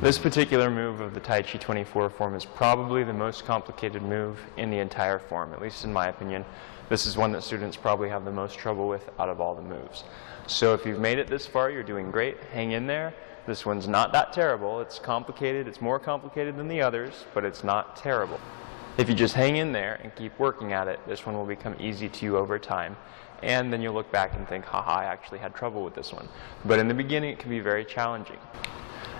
This particular move of the Tai Chi 24 form is probably the most complicated move in the entire form, at least in my opinion. This is one that students probably have the most trouble with out of all the moves. So if you've made it this far, you're doing great. Hang in there. This one's not that terrible. It's complicated. It's more complicated than the others, but it's not terrible. If you just hang in there and keep working at it, this one will become easy to you over time. And then you'll look back and think, haha, I actually had trouble with this one. But in the beginning, it can be very challenging.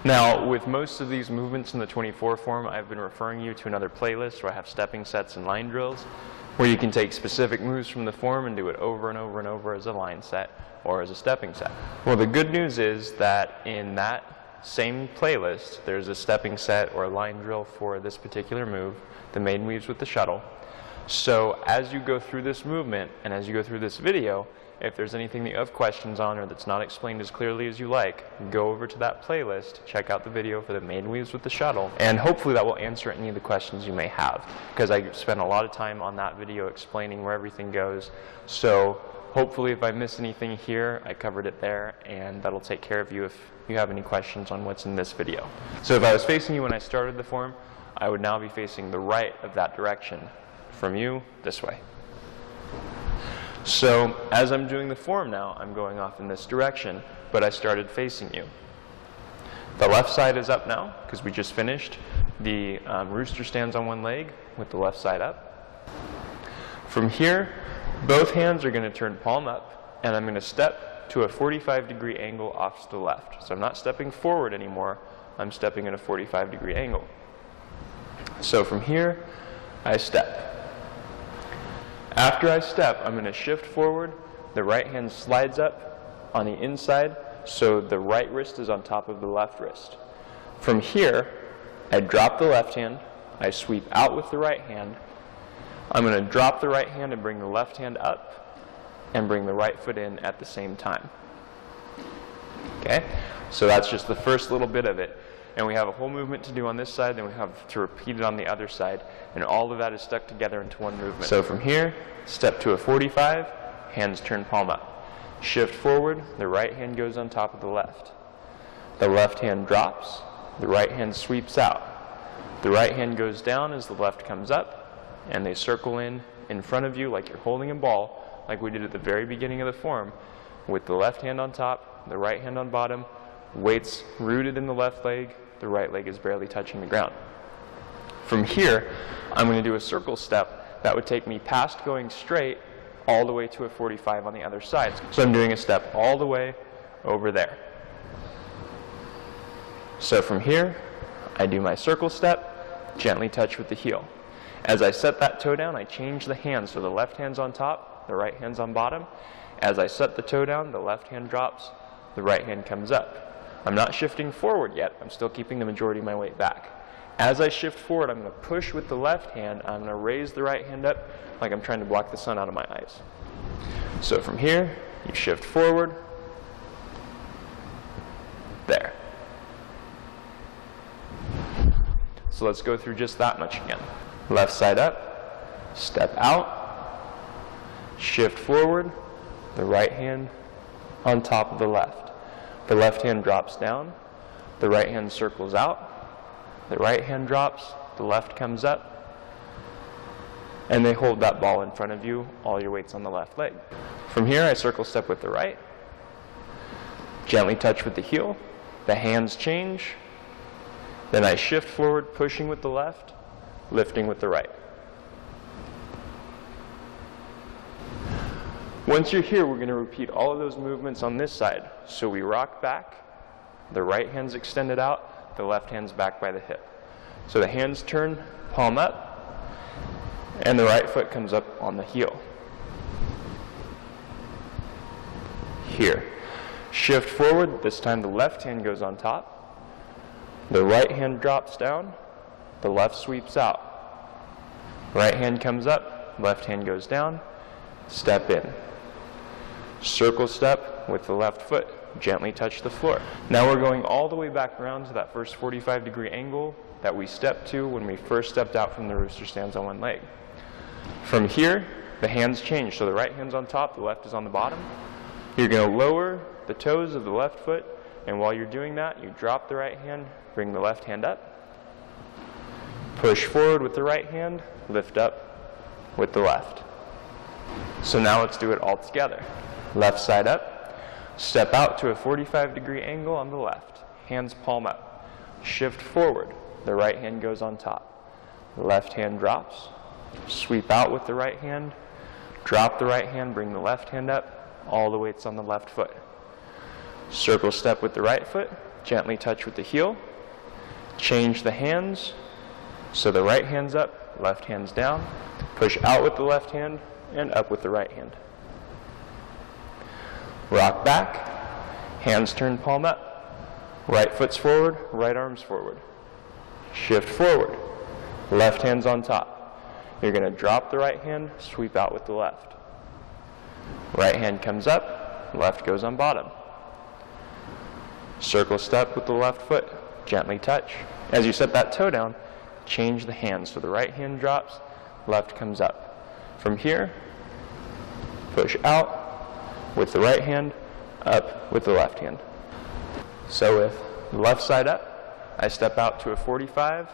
Now, with most of these movements in the 24 form, I've been referring you to another playlist where I have stepping sets and line drills, where you can take specific moves from the form and do it over and over and over as a line set or as a stepping set. Well, the good news is that in that same playlist, there's a stepping set or a line drill for this particular move, the Maiden weaves with the shuttle. So as you go through this movement and as you go through this video, if there's anything that you have questions on or that's not explained as clearly as you like, go over to that playlist, check out the video for the Maiden weaves with the shuttle, and hopefully that will answer any of the questions you may have, because I spent a lot of time on that video explaining where everything goes. So hopefully if I miss anything here, I covered it there, and that'll take care of you if you have any questions on what's in this video. So if I was facing you when I started the form, I would now be facing the right of that direction. From you, this way. So as I'm doing the form now, I'm going off in this direction, but I started facing you. The left side is up now, because we just finished. The rooster stands on one leg with the left side up. From here, both hands are going to turn palm up, and I'm going to step to a 45-degree angle off to the left. So I'm not stepping forward anymore, I'm stepping at a 45-degree angle. So from here, I step. After I step, I'm going to shift forward. The right hand slides up on the inside, so the right wrist is on top of the left wrist. From here, I drop the left hand. I sweep out with the right hand. I'm going to drop the right hand and bring the left hand up and bring the right foot in at the same time. Okay? So that's just the first little bit of it. And we have a whole movement to do on this side, then we have to repeat it on the other side, and all of that is stuck together into one movement. So from here, step to a 45, hands turn palm up. Shift forward, the right hand goes on top of the left. The left hand drops, the right hand sweeps out. The right hand goes down as the left comes up, and they circle in front of you like you're holding a ball, like we did at the very beginning of the form, with the left hand on top, the right hand on bottom, weights rooted in the left leg, the right leg is barely touching the ground. From here, I'm going to do a circle step that would take me past going straight all the way to a 45 on the other side. So I'm doing a step all the way over there. So from here, I do my circle step, gently touch with the heel. As I set that toe down, I change the hand, so the left hand's on top, the right hand's on bottom. As I set the toe down, the left hand drops, the right hand comes up. I'm not shifting forward yet. I'm still keeping the majority of my weight back. As I shift forward, I'm going to push with the left hand. I'm going to raise the right hand up like I'm trying to block the sun out of my eyes. So from here, you shift forward. There. So let's go through just that much again. Left side up, step out, shift forward, the right hand on top of the left. The left hand drops down, the right hand circles out, the right hand drops, the left comes up, and they hold that ball in front of you, all your weight's on the left leg. From here, I circle step with the right, gently touch with the heel, the hands change, then I shift forward, pushing with the left, lifting with the right. Once you're here, we're going to repeat all of those movements on this side. So we rock back, the right hand's extended out, the left hand's back by the hip. So the hands turn, palm up, and the right foot comes up on the heel. Here. Shift forward, this time the left hand goes on top, the right hand drops down, the left sweeps out. Right hand comes up, left hand goes down, step in. Circle step with the left foot, gently touch the floor. Now we're going all the way back around to that first 45-degree angle that we stepped to when we first stepped out from the rooster stands on one leg. From here, the hands change. So the right hand's on top, the left is on the bottom. You're going to lower the toes of the left foot, and while you're doing that, you drop the right hand, bring the left hand up. Push forward with the right hand, lift up with the left. So now let's do it all together. Left side up, step out to a 45-degree angle on the left, hands palm up. Shift forward, the right hand goes on top. The left hand drops, sweep out with the right hand, drop the right hand, bring the left hand up, all the weight's on the left foot. Circle step with the right foot, gently touch with the heel, change the hands, so the right hand's up, left hand's down, push out with the left hand and up with the right hand. Rock back, hands turn palm up, right foot's forward, right arm's forward. Shift forward, left hand's on top. You're going to drop the right hand, sweep out with the left. Right hand comes up, left goes on bottom. Circle step with the left foot, gently touch. As you set that toe down, change the hands. So the right hand drops, left comes up. From here, push out with the right hand, up with the left hand. So with the left side up, I step out to a 45,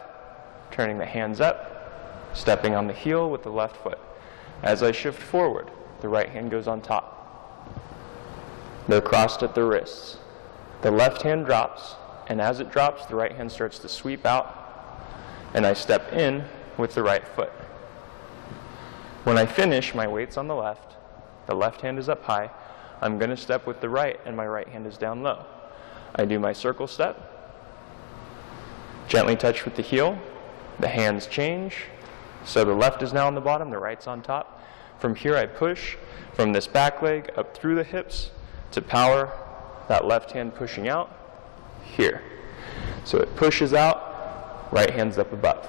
turning the hands up, stepping on the heel with the left foot. As I shift forward, the right hand goes on top. They're crossed at the wrists. The left hand drops, and as it drops, the right hand starts to sweep out, and I step in with the right foot. When I finish, my weight's on the left hand is up high, I'm going to step with the right, and my right hand is down low. I do my circle step, gently touch with the heel, the hands change, so the left is now on the bottom, the right's on top. From here I push from this back leg up through the hips to power that left hand pushing out here. So it pushes out, right hand's up above.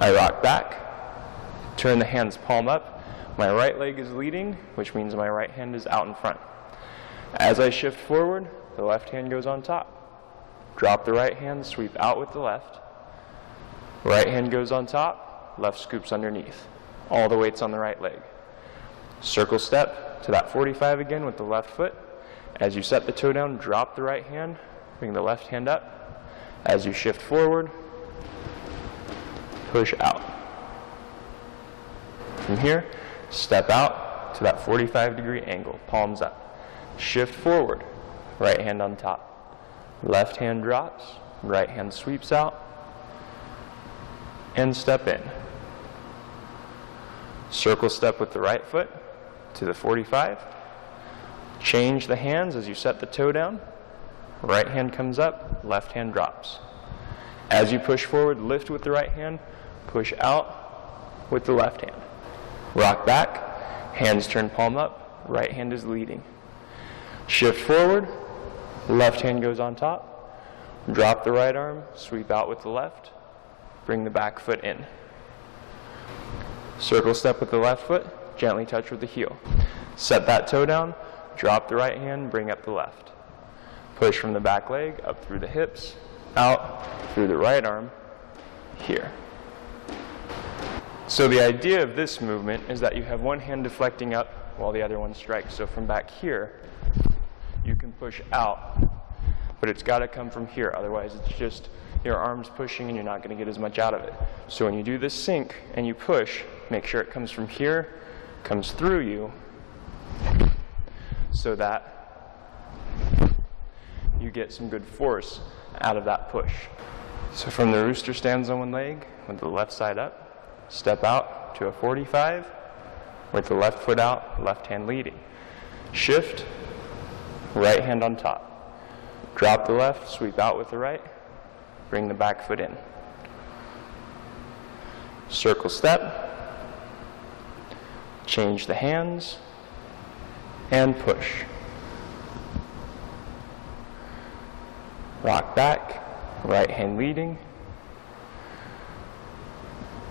I rock back, turn the hands palm up, my right leg is leading, which means my right hand is out in front. As I shift forward, the left hand goes on top. Drop the right hand, sweep out with the left. Right hand goes on top, left scoops underneath. All the weight's on the right leg. Circle step to that 45 again with the left foot. As you set the toe down, drop the right hand, bring the left hand up. As you shift forward, push out. From here, step out to that 45-degree angle, palms up. Shift forward, right hand on top. Left hand drops, right hand sweeps out, and step in. Circle step with the right foot to the 45. Change the hands as you set the toe down. Right hand comes up, left hand drops. As you push forward, lift with the right hand, push out with the left hand. Rock back, hands turn palm up, right hand is leading. Shift forward, left hand goes on top. Drop the right arm, sweep out with the left, bring the back foot in. Circle step with the left foot, gently touch with the heel. Set that toe down, drop the right hand, bring up the left. Push from the back leg, up through the hips, out through the right arm, here. So the idea of this movement is that you have one hand deflecting up while the other one strikes. So from back here, you can push out, but it's got to come from here. Otherwise, it's just your arms pushing and you're not going to get as much out of it. So when you do this sink and you push, make sure it comes from here, comes through you, so that you get some good force out of that push. So from the rooster stands on one leg with the left side up, step out to a 45 with the left foot out, left hand leading. Shift, right hand on top. Drop the left, sweep out with the right, bring the back foot in. Circle step, change the hands, and push. Rock back, right hand leading.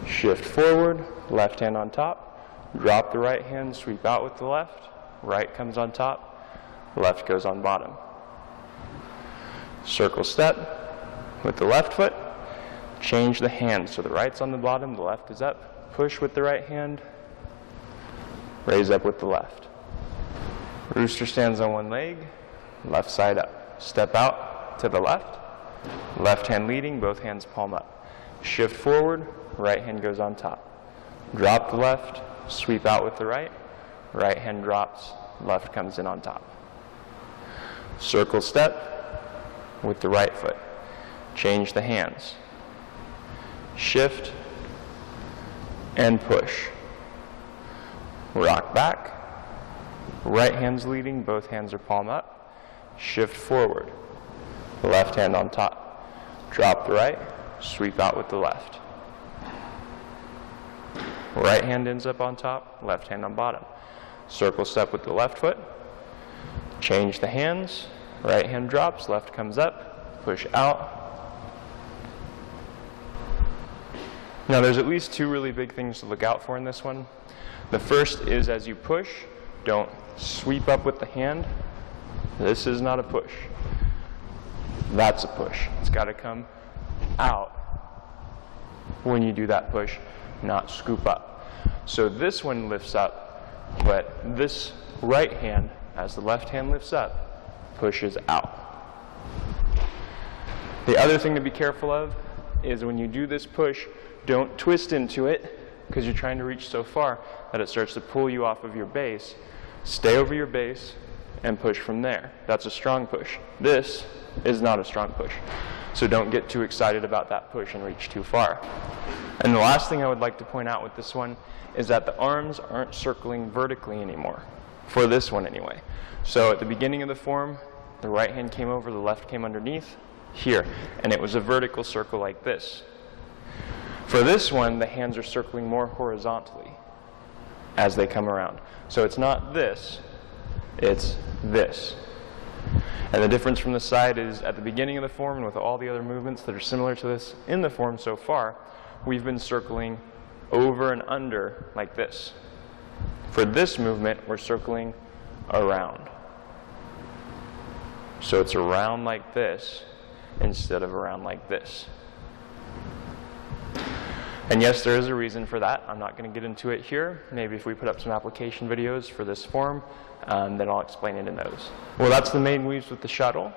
Shift forward, left hand on top. Drop the right hand, sweep out with the left. Right comes on top, left goes on bottom. Circle step with the left foot. Change the hands, so the right's on the bottom, the left is up. Push with the right hand, raise up with the left. Rooster stands on one leg, left side up. Step out to the left, Left hand leading, both hands palm up. Shift forward, right hand goes on top. Drop the left, sweep out with the right. Right hand drops, left comes in on top. Circle step with the right foot. Change the hands. Shift and push. Rock back. Right hand's leading, both hands are palm up. Shift forward. Left hand on top. Drop the right, sweep out with the left. Right hand ends up on top, left hand on bottom. Circle step with the left foot. Change the hands. Right hand drops, left comes up. Push out. Now there's at least two really big things to look out for in this one. The first is as you push, don't sweep up with the hand. This is not a push. That's a push. It's got to come out when you do that push, not scoop up. So this one lifts up, but this right hand, as the left hand lifts up, pushes out. The other thing to be careful of is when you do this push, don't twist into it because you're trying to reach so far that it starts to pull you off of your base. Stay over your base and push from there. That's a strong push. This is not a strong push. So don't get too excited about that push and reach too far. And the last thing I would like to point out with this one is that the arms aren't circling vertically anymore, for this one anyway. So at the beginning of the form, the right hand came over, the left came underneath, here, and it was a vertical circle like this. For this one, the hands are circling more horizontally as they come around. So it's not this, it's this. And the difference from the side is at the beginning of the form, and with all the other movements that are similar to this in the form so far, we've been circling over and under like this. For this movement, we're circling around. So it's around like this instead of around like this. And yes, there is a reason for that. I'm not going to get into it here. Maybe if we put up some application videos for this form, then I'll explain it in those. Well, that's the main weaves with the shuttle.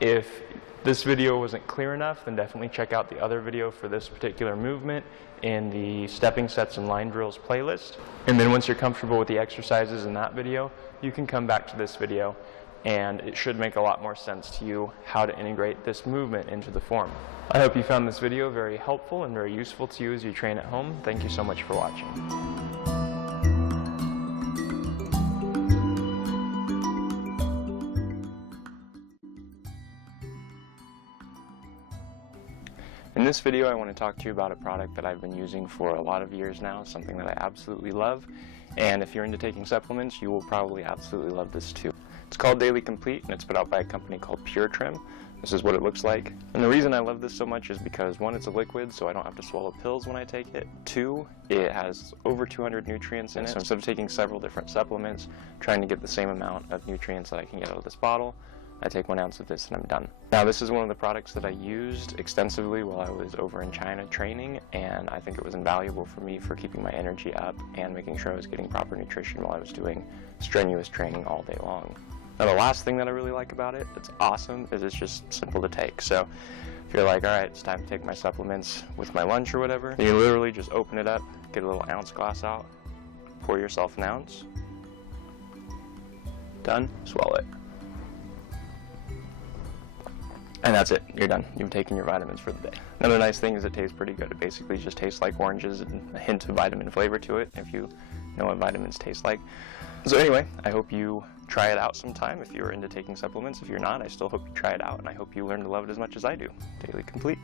If this video wasn't clear enough, then definitely check out the other video for this particular movement in the stepping sets and line drills playlist. And then once you're comfortable with the exercises in that video, you can come back to this video, and it should make a lot more sense to you how to integrate this movement into the form. I hope you found this video very helpful and very useful to you as you train at home. Thank you so much for watching. In this video, I want to talk to you about a product that I've been using for a lot of years now, something that I absolutely love. And if you're into taking supplements, you will probably absolutely love this too. It's called Daily Complete, and it's put out by a company called Pure Trim. This is what it looks like. And the reason I love this so much is because, one, it's a liquid, so I don't have to swallow pills when I take it. Two, it has over 200 nutrients in it. So instead of taking several different supplements, trying to get the same amount of nutrients that I can get out of this bottle, I take 1 ounce of this and I'm done. Now, this is one of the products that I used extensively while I was over in China training, and I think it was invaluable for me for keeping my energy up and making sure I was getting proper nutrition while I was doing strenuous training all day long. Now, the last thing that I really like about it, that's awesome, is it's just simple to take. So if you're like, all right, it's time to take my supplements with my lunch or whatever, you literally just open it up, get a little ounce glass out, pour yourself an ounce, done, swallow it. And that's it, you're done. You've taken your vitamins for the day. Another nice thing is it tastes pretty good. It basically just tastes like oranges and a hint of vitamin flavor to it, if you know what vitamins taste like. So anyway, I hope you try it out sometime if you're into taking supplements. If you're not, I still hope you try it out, and I hope you learn to love it as much as I do. Daily Complete.